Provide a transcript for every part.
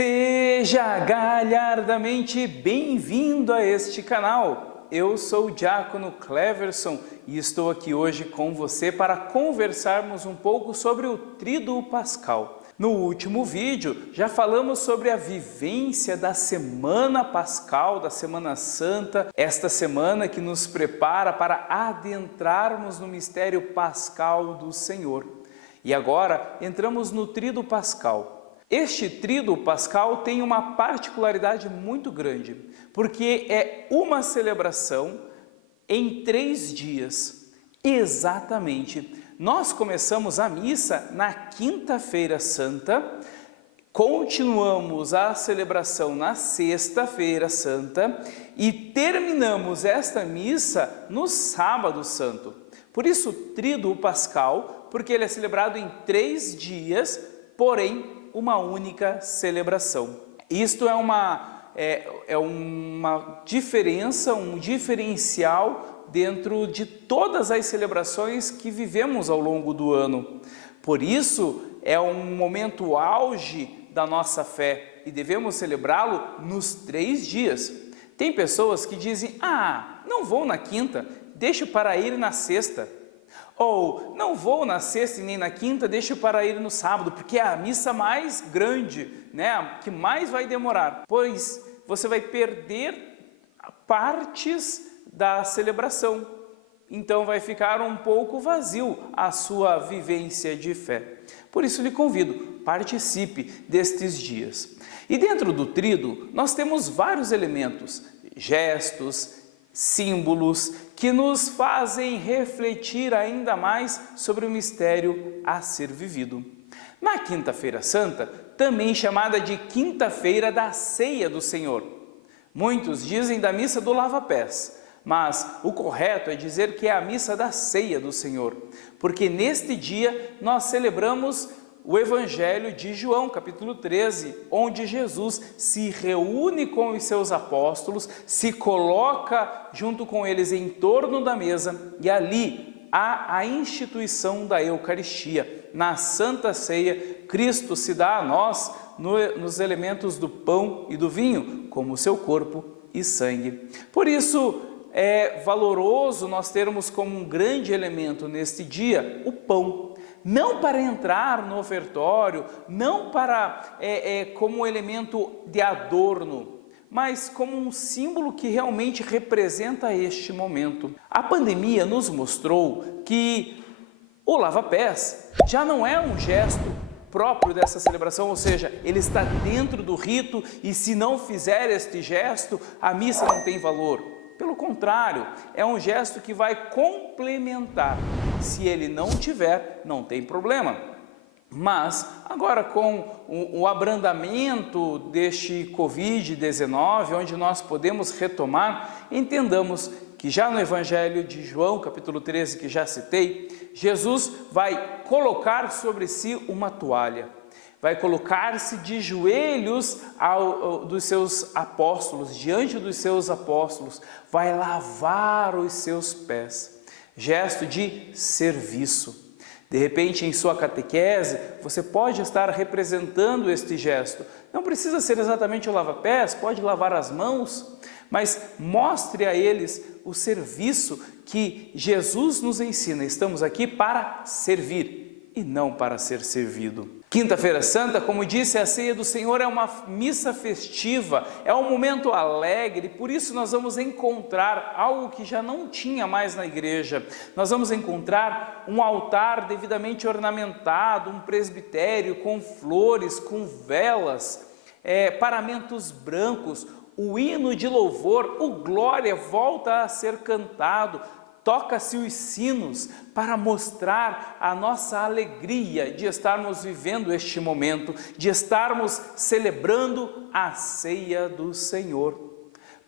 Seja galhardamente bem-vindo a este canal. Eu sou o Diácono Cleverson e estou aqui hoje com você para conversarmos um pouco sobre o Tríduo Pascal. No último vídeo já falamos sobre a vivência da Semana Pascal, da Semana Santa, esta semana que nos prepara para adentrarmos no mistério pascal do Senhor. E agora entramos no Tríduo Pascal. Este Tríduo Pascal tem uma particularidade muito grande, porque é uma celebração em 3 dias. Exatamente. Nós começamos a missa na Quinta-feira Santa, continuamos a celebração na Sexta-feira Santa e terminamos esta missa no Sábado Santo. Por isso, Tríduo Pascal, porque ele é celebrado em 3 dias, porém uma única celebração. Isto é uma diferença, um diferencial dentro de todas as celebrações que vivemos ao longo do ano. Por isso, é um momento auge da nossa fé e devemos celebrá-lo nos 3 dias. Tem pessoas que dizem, não vou na quinta, deixo para ir na sexta. Ou, não vou na sexta e nem na quinta, deixo para ir no sábado, porque é a missa mais grande, né? Que mais vai demorar, pois você vai perder partes da celebração. Então vai ficar um pouco vazio a sua vivência de fé. Por isso lhe convido, participe destes dias. E dentro do tríduo nós temos vários elementos, gestos, símbolos que nos fazem refletir ainda mais sobre o mistério a ser vivido. Na Quinta-feira Santa, também chamada de Quinta-feira da Ceia do Senhor. Muitos dizem da missa do lava-pés, mas o correto é dizer que é a missa da Ceia do Senhor, porque neste dia nós celebramos o Evangelho de João, capítulo 13, onde Jesus se reúne com os seus apóstolos, se coloca junto com eles em torno da mesa e ali há a instituição da Eucaristia. Na Santa Ceia, Cristo se dá a nós nos elementos do pão e do vinho, como o seu corpo e sangue. Por isso, é valoroso nós termos como um grande elemento neste dia o pão. Não para entrar no ofertório, não para como elemento de adorno, mas como um símbolo que realmente representa este momento. A pandemia nos mostrou que o lava-pés já não é um gesto próprio dessa celebração, ou seja, ele está dentro do rito e se não fizer este gesto, a missa não tem valor. Pelo contrário, é um gesto que vai complementar. Se ele não tiver, não tem problema. Mas, agora com o abrandamento deste Covid-19, onde nós podemos retomar, entendamos que já no Evangelho de João, capítulo 13, que já citei, Jesus vai colocar sobre si uma toalha. Vai colocar-se de joelhos dos seus apóstolos, diante dos seus apóstolos, vai lavar os seus pés, gesto de serviço. De repente, em sua catequese, você pode estar representando este gesto. Não precisa ser exatamente o lava-pés, pode lavar as mãos, mas mostre a eles o serviço que Jesus nos ensina. Estamos aqui para servir e não para ser servido. Quinta-feira Santa, como disse, a Ceia do Senhor é uma missa festiva, é um momento alegre, por isso nós vamos encontrar algo que já não tinha mais na igreja. Nós vamos encontrar um altar devidamente ornamentado, um presbitério com flores, com velas, paramentos brancos, o hino de louvor, o Glória volta a ser cantado, toca-se os sinos para mostrar a nossa alegria de estarmos vivendo este momento, de estarmos celebrando a ceia do Senhor.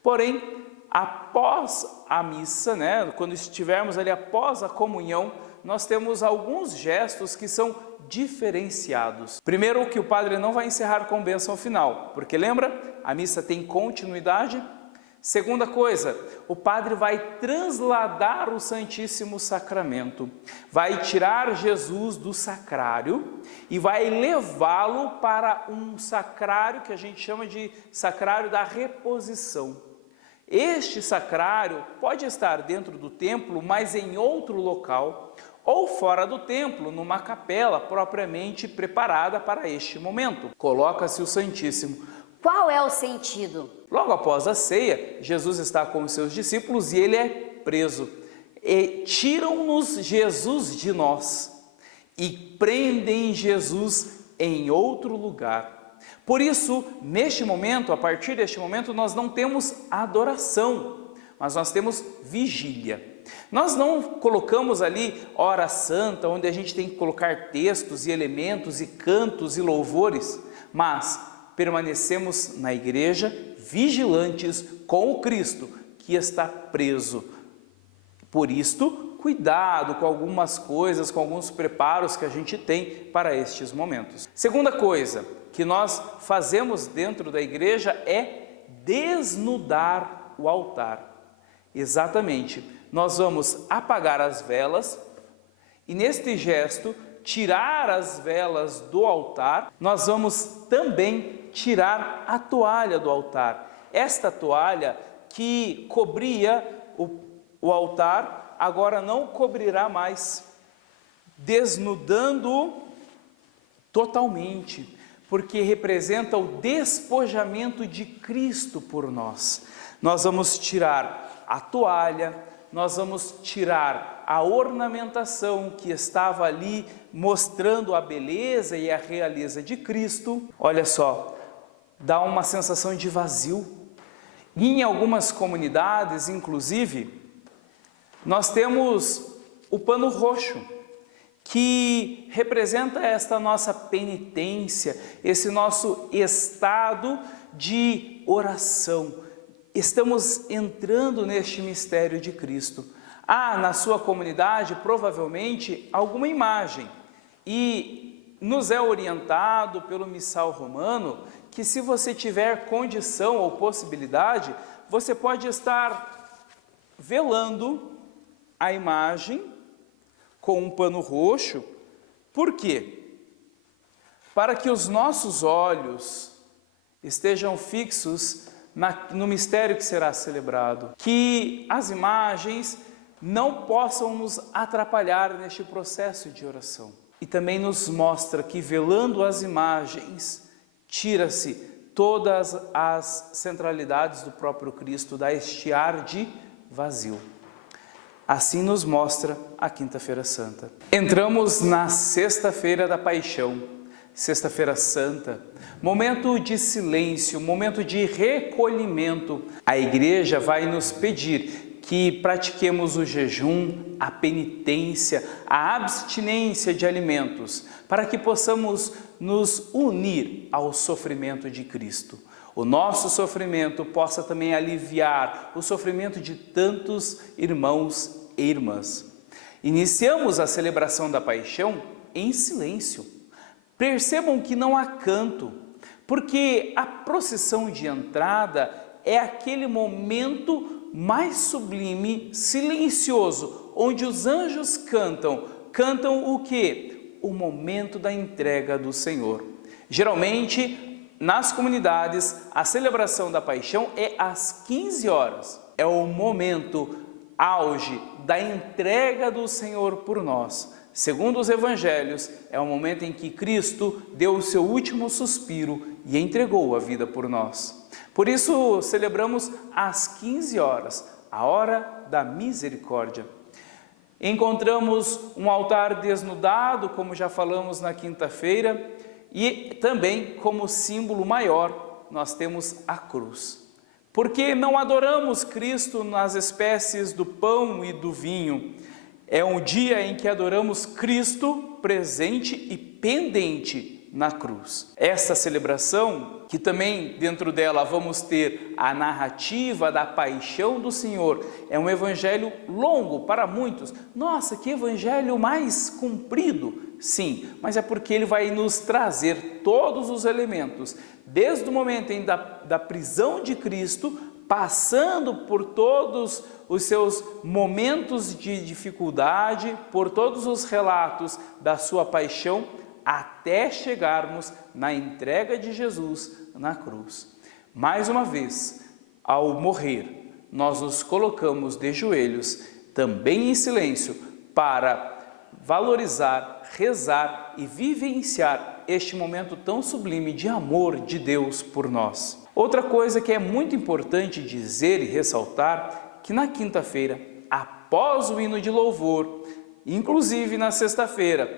Porém, após a missa, quando estivermos ali após a comunhão, nós temos alguns gestos que são diferenciados. Primeiro, que o padre não vai encerrar com bênção final, porque lembra, a missa tem continuidade. Segunda coisa, o padre vai transladar o Santíssimo Sacramento, vai tirar Jesus do sacrário e vai levá-lo para um sacrário que a gente chama de sacrário da reposição. Este sacrário pode estar dentro do templo, mas em outro local, ou fora do templo, numa capela propriamente preparada para este momento. Coloca-se o Santíssimo. Qual é o sentido? Logo após a ceia, Jesus está com os seus discípulos e ele é preso. E tiram-nos Jesus de nós e prendem Jesus em outro lugar. Por isso, neste momento, a partir deste momento, nós não temos adoração, mas nós temos vigília. Nós não colocamos ali hora santa, onde a gente tem que colocar textos e elementos e cantos e louvores, mas permanecemos na igreja vigilantes com o Cristo que está preso. Por isto, cuidado com algumas coisas, com alguns preparos que a gente tem para estes momentos. Segunda coisa que nós fazemos dentro da igreja é desnudar o altar. Exatamente, nós vamos apagar as velas e neste gesto tirar as velas do altar, nós vamos também tirar a toalha do altar. Esta toalha que cobria o altar, agora não cobrirá mais, desnudando-o totalmente, porque representa o despojamento de Cristo por nós. Nós vamos tirar a toalha, nós vamos tirar a ornamentação que estava ali mostrando a beleza e a realeza de Cristo. Olha só, dá uma sensação de vazio. E em algumas comunidades, inclusive, nós temos o pano roxo, que representa esta nossa penitência, esse nosso estado de oração. Estamos entrando neste mistério de Cristo. Há na sua comunidade, provavelmente, alguma imagem, e nos é orientado pelo missal romano que se você tiver condição ou possibilidade, você pode estar velando a imagem com um pano roxo. Por quê? Para que os nossos olhos estejam fixos no mistério que será celebrado, que as imagens não possam nos atrapalhar neste processo de oração. E também nos mostra que velando as imagens, tira-se todas as centralidades do próprio Cristo, dá este ar de vazio. Assim nos mostra a Quinta-feira Santa. Entramos na Sexta-feira da Paixão, Sexta-feira Santa, momento de silêncio, momento de recolhimento. A igreja vai nos pedir que pratiquemos o jejum, a penitência, a abstinência de alimentos, para que possamos nos unir ao sofrimento de Cristo. O nosso sofrimento possa também aliviar o sofrimento de tantos irmãos e irmãs. Iniciamos a celebração da Paixão em silêncio. Percebam que não há canto, porque a procissão de entrada é aquele momento mais sublime, silencioso, onde os anjos cantam. Cantam o quê? O momento da entrega do Senhor. Geralmente, nas comunidades, a celebração da Paixão é às 15 horas. É o momento auge da entrega do Senhor por nós. Segundo os evangelhos, é o momento em que Cristo deu o seu último suspiro e entregou a vida por nós. Por isso, celebramos às 15 horas, a hora da misericórdia. Encontramos um altar desnudado, como já falamos na quinta-feira, e também como símbolo maior, nós temos a cruz. Porque não adoramos Cristo nas espécies do pão e do vinho. É um dia em que adoramos Cristo presente e pendente na cruz. Essa celebração, que também dentro dela vamos ter a narrativa da paixão do Senhor, é um evangelho longo para muitos. Nossa, que evangelho mais comprido! Sim, mas é porque ele vai nos trazer todos os elementos, desde o momento da prisão de Cristo, passando por todos os seus momentos de dificuldade, por todos os relatos da sua paixão, até chegarmos na entrega de Jesus na cruz. Mais uma vez, ao morrer, nós nos colocamos de joelhos, também em silêncio, para valorizar, rezar e vivenciar este momento tão sublime de amor de Deus por nós. Outra coisa que é muito importante dizer e ressaltar, que na quinta-feira, após o hino de louvor, inclusive na sexta-feira,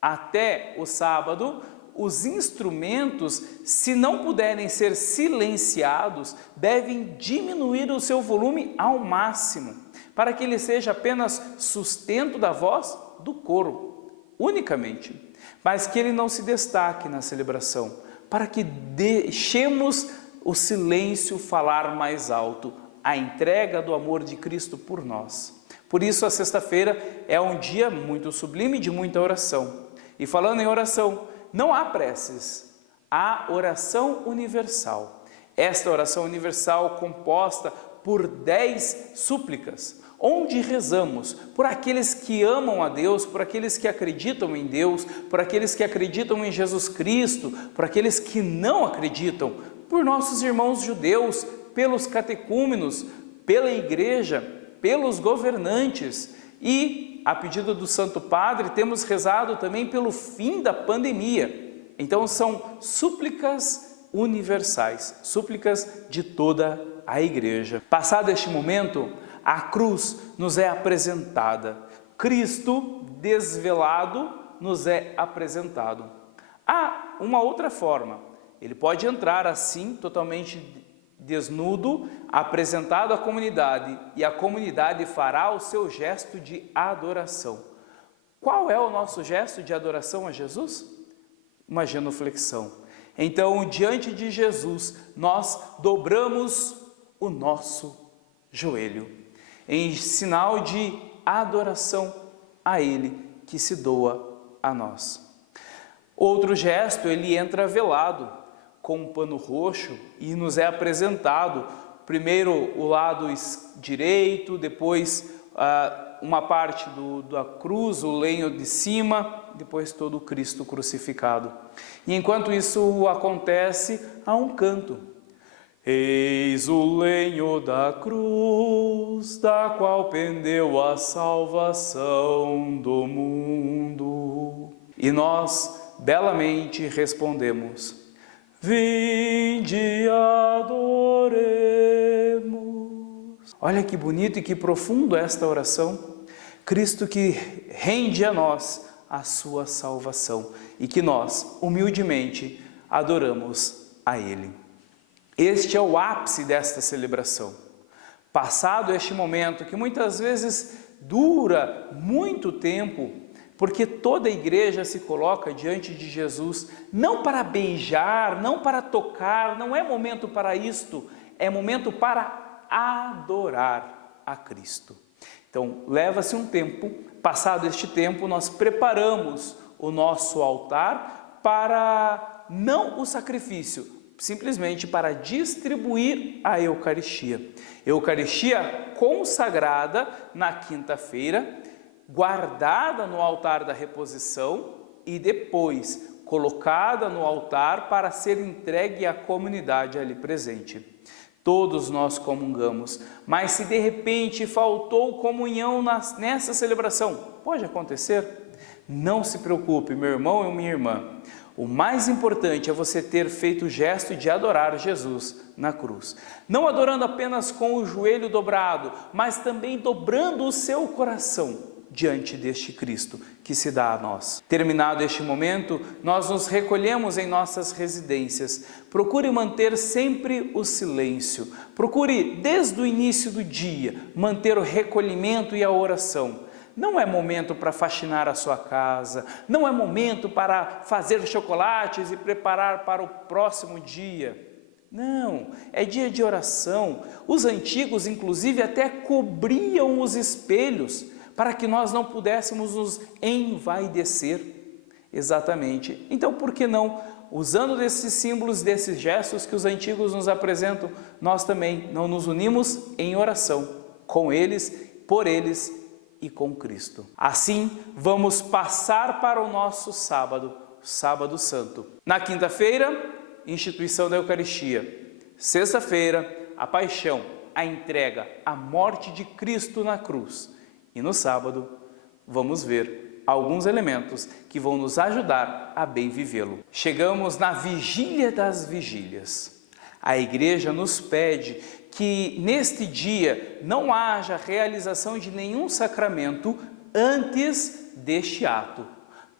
até o sábado, os instrumentos, se não puderem ser silenciados, devem diminuir o seu volume ao máximo, para que ele seja apenas sustento da voz do coro, unicamente, mas que ele não se destaque na celebração, para que deixemos o silêncio falar mais alto, a entrega do amor de Cristo por nós. Por isso a sexta-feira é um dia muito sublime de muita oração. E falando em oração, não há preces, há oração universal. Esta oração universal composta por 10 súplicas, onde rezamos por aqueles que amam a Deus, por aqueles que acreditam em Deus, por aqueles que acreditam em Jesus Cristo, por aqueles que não acreditam, por nossos irmãos judeus, pelos catecúmenos, pela igreja, pelos governantes e, a pedido do Santo Padre, temos rezado também pelo fim da pandemia. Então são súplicas universais, súplicas de toda a igreja. Passado este momento, a cruz nos é apresentada, Cristo desvelado nos é apresentado. Há uma outra forma, ele pode entrar assim, totalmente desnudo, apresentado à comunidade, e a comunidade fará o seu gesto de adoração. Qual é o nosso gesto de adoração a Jesus? Uma genuflexão. Então, diante de Jesus, nós dobramos o nosso joelho, em sinal de adoração a Ele que se doa a nós. Outro gesto, ele entra velado, com um pano roxo, e nos é apresentado primeiro o lado direito, depois uma parte da cruz, o lenho de cima, depois todo o Cristo crucificado. E enquanto isso acontece, há um canto. Eis o lenho da cruz, da qual pendeu a salvação do mundo. E nós belamente respondemos: vinde adoremos. Olha que bonito e que profundo esta oração. Cristo que rende a nós a sua salvação e que nós, humildemente, adoramos a Ele. Este é o ápice desta celebração. Passado este momento, que muitas vezes dura muito tempo, porque toda a igreja se coloca diante de Jesus, não para beijar, não para tocar, não é momento para isto, é momento para adorar a Cristo. Então, leva-se um tempo, passado este tempo, nós preparamos o nosso altar para, não o sacrifício, simplesmente para distribuir a Eucaristia. Eucaristia consagrada na quinta-feira, guardada no altar da reposição e depois colocada no altar para ser entregue à comunidade ali presente. Todos nós comungamos, mas se de repente faltou comunhão nessa celebração, pode acontecer? Não se preocupe, meu irmão e minha irmã. O mais importante é você ter feito o gesto de adorar Jesus na cruz. Não adorando apenas com o joelho dobrado, mas também dobrando o seu coração diante deste Cristo que se dá a nós. Terminado este momento, nós nos recolhemos em nossas residências. Procure manter sempre o silêncio. Procure, desde o início do dia, manter o recolhimento e a oração. Não é momento para faxinar a sua casa, não é momento para fazer chocolates e preparar para o próximo dia. Não, é dia de oração. Os antigos, inclusive, até cobriam os espelhos para que nós não pudéssemos nos envaidecer. Exatamente. Então, por que não usando desses símbolos, desses gestos que os antigos nos apresentam, nós também não nos unimos em oração com eles, por eles e com Cristo. Assim, vamos passar para o nosso sábado, Sábado Santo. Na quinta-feira, instituição da Eucaristia. Sexta-feira, a paixão, a entrega, a morte de Cristo na cruz. E no sábado, vamos ver alguns elementos que vão nos ajudar a bem vivê-lo. Chegamos na vigília das vigílias. A igreja nos pede que neste dia não haja realização de nenhum sacramento antes deste ato,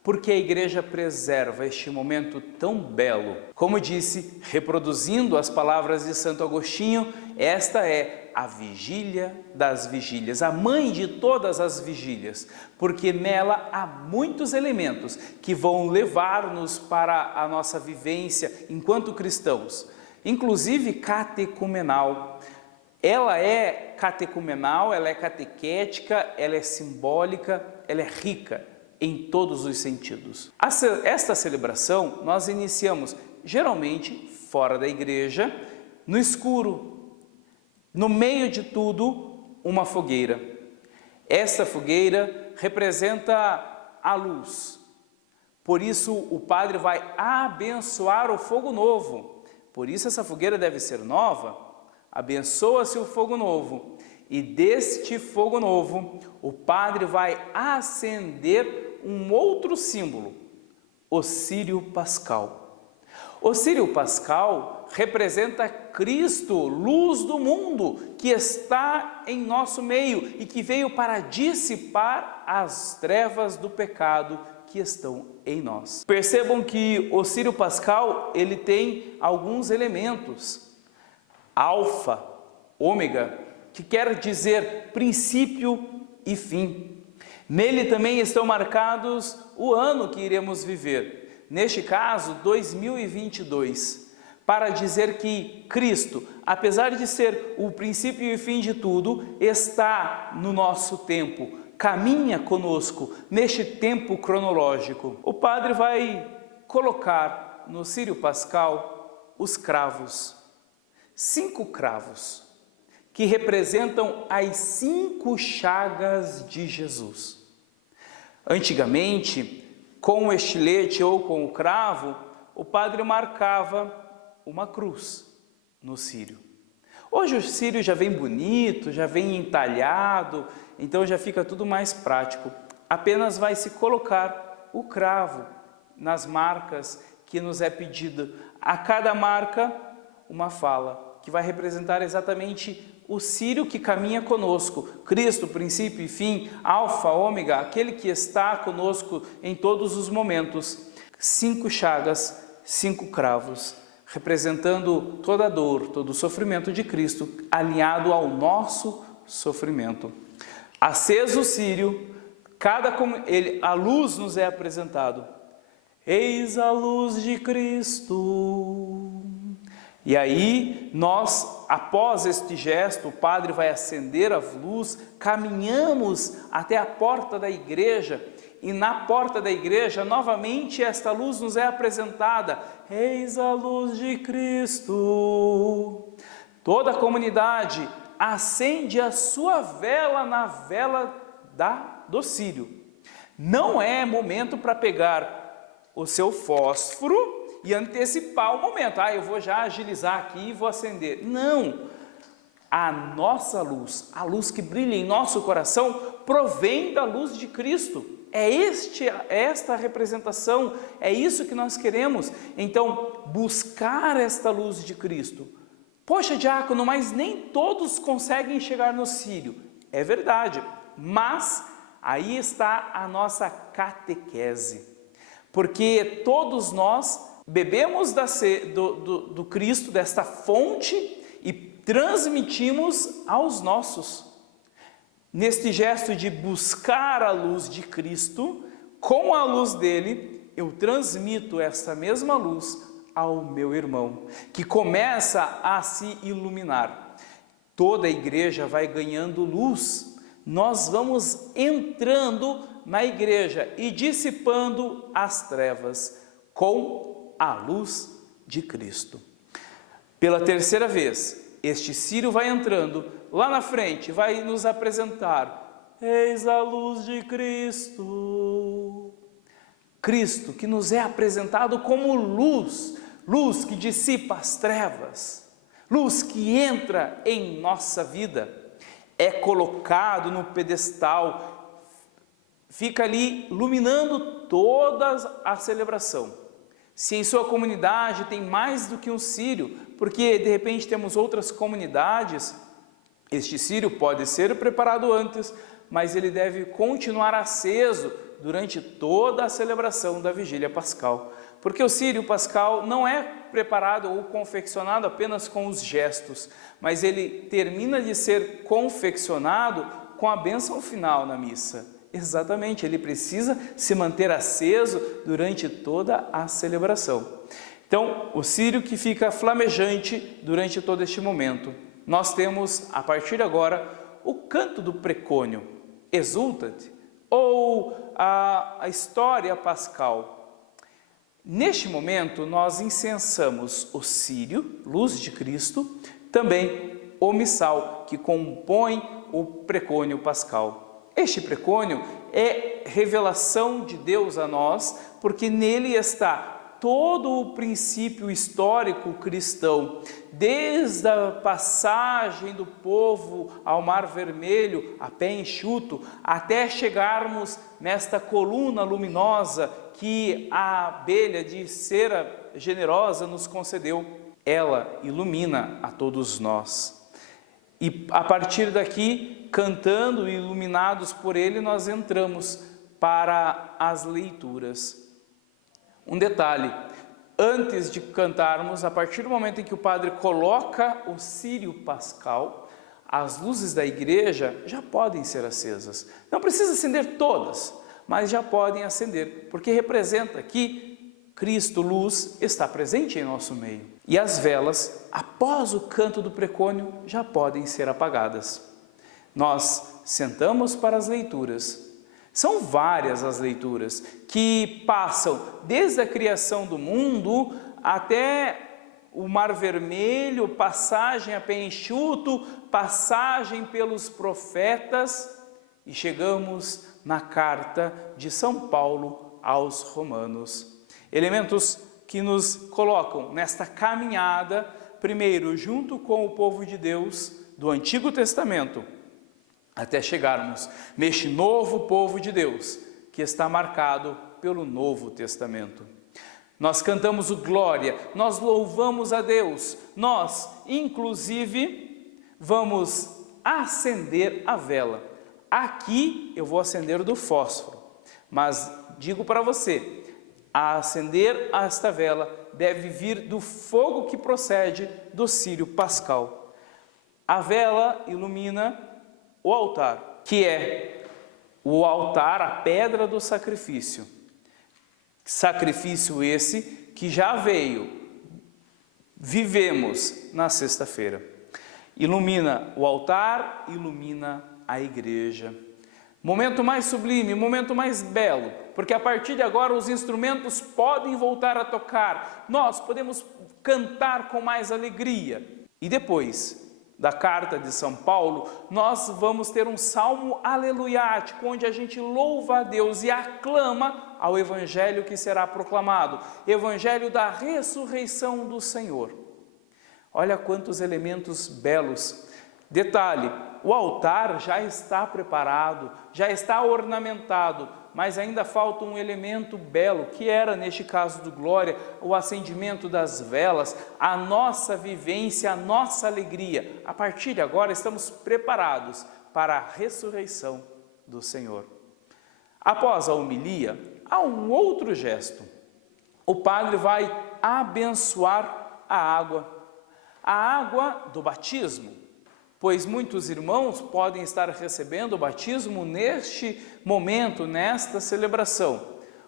porque a igreja preserva este momento tão belo. Como disse, reproduzindo as palavras de Santo Agostinho, esta é a vigília das vigílias, a mãe de todas as vigílias, porque nela há muitos elementos que vão levar-nos para a nossa vivência enquanto cristãos, inclusive catecumenal. Ela é catecumenal, ela é catequética, ela é simbólica, ela é rica em todos os sentidos. Esta celebração nós iniciamos geralmente fora da igreja, no escuro, no meio de tudo, uma fogueira. Esta fogueira representa a luz. Por isso o padre vai abençoar o fogo novo. Por isso essa fogueira deve ser nova. Abençoa-se o fogo novo. E deste fogo novo, o padre vai acender um outro símbolo, o círio pascal. O círio pascal representa Cristo, luz do mundo, que está em nosso meio e que veio para dissipar as trevas do pecado que estão em nós. Percebam que o círio pascal, ele tem alguns elementos. Alfa, ômega, que quer dizer princípio e fim. Nele também estão marcados o ano que iremos viver, neste caso 2022, para dizer que Cristo, apesar de ser o princípio e fim de tudo, está no nosso tempo, caminha conosco neste tempo cronológico. O padre vai colocar no círio pascal os cravos, 5 cravos, que representam as 5 chagas de Jesus. Antigamente, com o estilete ou com o cravo, o padre marcava uma cruz no círio. Hoje o círio já vem bonito, já vem entalhado, então já fica tudo mais prático. Apenas vai se colocar o cravo nas marcas que nos é pedido. A cada marca, uma fala, que vai representar exatamente o círio que caminha conosco, Cristo, princípio e fim, alfa, ômega, aquele que está conosco em todos os momentos. 5 chagas, 5 cravos, representando toda a dor, todo o sofrimento de Cristo, alinhado ao nosso sofrimento. Aceso o círio, a luz nos é apresentado. Eis a luz de Cristo. E aí, nós, após este gesto, o padre vai acender a luz, caminhamos até a porta da igreja, e na porta da igreja, novamente, esta luz nos é apresentada. Eis a luz de Cristo. Toda a comunidade acende a sua vela na vela do círio. Não é momento para pegar o seu fósforo e antecipar o momento. Eu vou já agilizar aqui e vou acender. Não! A nossa luz, a luz que brilha em nosso coração, provém da luz de Cristo. É esta representação, é isso que nós queremos. Então, buscar esta luz de Cristo. Poxa, diácono, mas nem todos conseguem chegar no círio. É verdade, mas aí está a nossa catequese. Porque todos nós bebemos do Cristo, desta fonte, e transmitimos aos nossos. Neste gesto de buscar a luz de Cristo, com a luz dele, eu transmito essa mesma luz ao meu irmão, que começa a se iluminar. Toda a igreja vai ganhando luz, nós vamos entrando na igreja e dissipando as trevas com a luz de Cristo. Pela terceira vez, este círio vai entrando lá na frente, vai nos apresentar: eis a luz de Cristo. Cristo que nos é apresentado como luz, luz que dissipa as trevas, luz que entra em nossa vida, é colocado no pedestal, fica ali iluminando toda a celebração. Se em sua comunidade tem mais do que um círio, porque de repente temos outras comunidades, este círio pode ser preparado antes, mas ele deve continuar aceso durante toda a celebração da vigília pascal. Porque o círio pascal não é preparado ou confeccionado apenas com os gestos, mas ele termina de ser confeccionado com a bênção final na missa. Exatamente, ele precisa se manter aceso durante toda a celebração. Então, o círio que fica flamejante durante todo este momento. Nós temos, a partir de agora, o canto do precônio, Exultat, ou a história pascal. Neste momento, nós incensamos o círio, luz de Cristo, também o missal, que compõe o precônio pascal. Este precônio é revelação de Deus a nós, porque nele está todo o princípio histórico cristão, desde a passagem do povo ao Mar Vermelho, a pé enxuto, até chegarmos nesta coluna luminosa que a abelha de cera generosa nos concedeu. Ela ilumina a todos nós. E a partir daqui, cantando e iluminados por ele, nós entramos para as leituras. Um detalhe, antes de cantarmos, a partir do momento em que o padre coloca o círio pascal, as luzes da igreja já podem ser acesas. Não precisa acender todas, mas já podem acender, porque representa que Cristo, luz, está presente em nosso meio. E as velas, após o canto do precônio, já podem ser apagadas. Nós sentamos para as leituras. São várias as leituras que passam desde a criação do mundo até o Mar Vermelho, passagem a pé enxuto, passagem pelos profetas e chegamos na carta de São Paulo aos Romanos. Elementos que nos colocam nesta caminhada, primeiro junto com o povo de Deus do Antigo Testamento, até chegarmos neste novo povo de Deus, que está marcado pelo Novo Testamento. Nós cantamos o glória, nós louvamos a Deus, nós, inclusive, vamos acender a vela. Aqui eu vou acender do fósforo, mas digo para você, a acender esta vela deve vir do fogo que procede do círio pascal. A vela ilumina o altar, que é o altar, a pedra do sacrifício. Sacrifício esse que já veio, vivemos na sexta-feira. Ilumina o altar, ilumina a igreja. Momento mais sublime, momento mais belo, porque a partir de agora os instrumentos podem voltar a tocar, nós podemos cantar com mais alegria. E depois da carta de São Paulo, nós vamos ter um salmo aleluiático, onde a gente louva a Deus e aclama ao evangelho que será proclamado, evangelho da ressurreição do Senhor. Olha quantos elementos belos. Detalhe, o altar já está preparado, já está ornamentado, mas ainda falta um elemento belo, que era, neste caso do glória, o acendimento das velas, a nossa vivência, a nossa alegria. A partir de agora estamos preparados para a ressurreição do Senhor. Após a homilia, há um outro gesto. O padre vai abençoar a água do batismo, pois muitos irmãos podem estar recebendo o batismo neste momento, nesta celebração,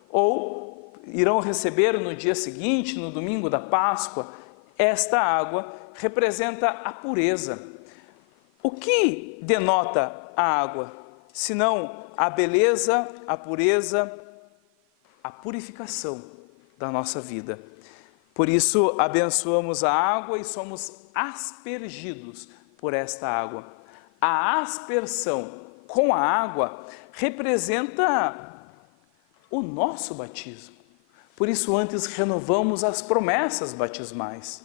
ou irão receber no dia seguinte, no domingo da Páscoa. Esta água representa a pureza. O que denota a água, senão a beleza, a pureza, a purificação da nossa vida? Por isso, abençoamos a água e somos aspergidos por esta água. A aspersão com a água representa o nosso batismo. Por isso, antes renovamos as promessas batismais.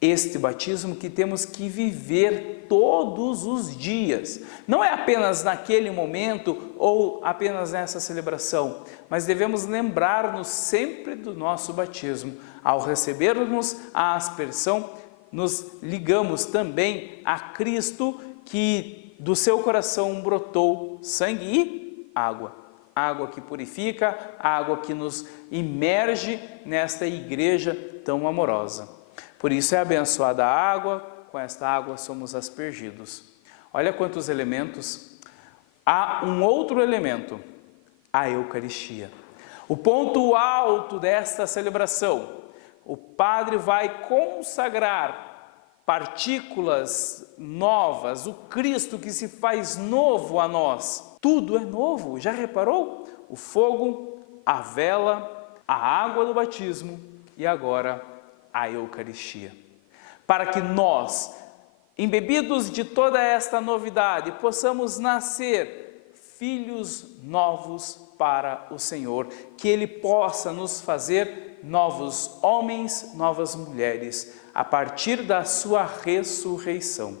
Este batismo que temos que viver todos os dias. Não é apenas naquele momento ou apenas nessa celebração, mas devemos lembrar-nos sempre do nosso batismo. Ao recebermos a aspersão, nos ligamos também a Cristo, que do seu coração brotou sangue e água. Água que purifica, água que nos imerge nesta igreja tão amorosa. Por isso é abençoada a água, com esta água somos aspergidos. Olha quantos elementos. Há um outro elemento, a Eucaristia. O ponto alto desta celebração. O Padre vai consagrar partículas novas, o Cristo que se faz novo a nós. Tudo é novo, já reparou? O fogo, a vela, a água do batismo e agora a Eucaristia. Para que nós, embebidos de toda esta novidade, possamos nascer filhos novos para o Senhor, que Ele possa nos fazer novos homens, novas mulheres, a partir da sua ressurreição.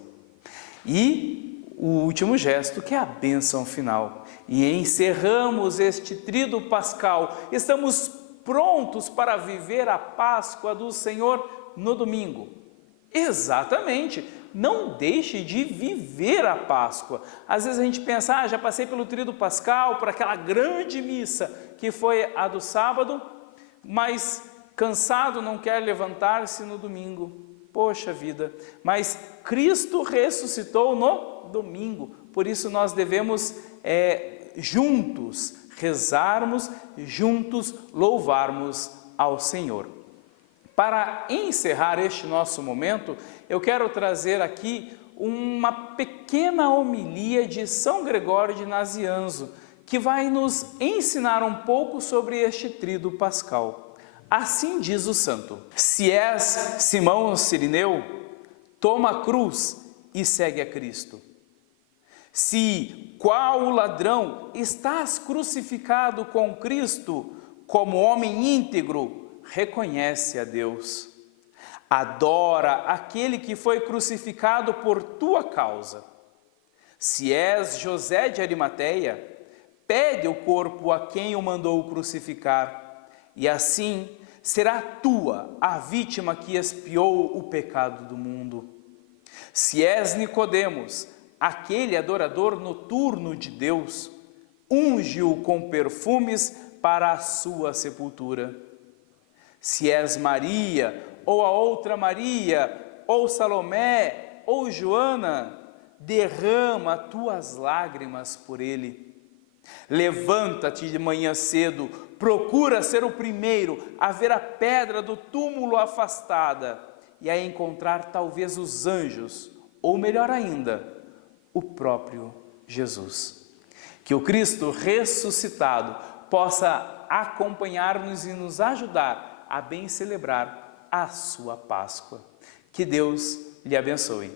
E o último gesto, que é a bênção final. E encerramos este tríduo pascal. Estamos prontos para viver a Páscoa do Senhor no domingo. Exatamente, não deixe de viver a Páscoa. Às vezes a gente pensa, já passei pelo tríduo pascal, por aquela grande missa que foi a do sábado, mas cansado não quer levantar-se no domingo. Poxa vida, mas Cristo ressuscitou no domingo, por isso nós devemos juntos rezarmos, juntos louvarmos ao Senhor. Para encerrar este nosso momento, eu quero trazer aqui uma pequena homilia de São Gregório de Nazianzo, que vai nos ensinar um pouco sobre este tríduo pascal. Assim diz o santo: se és Simão Cirineu, toma a cruz e segue a Cristo. Se, qual ladrão, estás crucificado com Cristo, como homem íntegro, reconhece a Deus. Adora aquele que foi crucificado por tua causa. Se és José de Arimateia, pede o corpo a quem o mandou crucificar, e assim será tua a vítima que expiou o pecado do mundo. Se és Nicodemos, aquele adorador noturno de Deus, unge-o com perfumes para a sua sepultura. Se és Maria, ou a outra Maria, ou Salomé, ou Joana, derrama tuas lágrimas por ele. Levanta-te de manhã cedo, procura ser o primeiro a ver a pedra do túmulo afastada e a encontrar talvez os anjos, ou melhor ainda, o próprio Jesus. Que o Cristo ressuscitado possa acompanhar-nos e nos ajudar a bem celebrar a sua Páscoa. Que Deus lhe abençoe.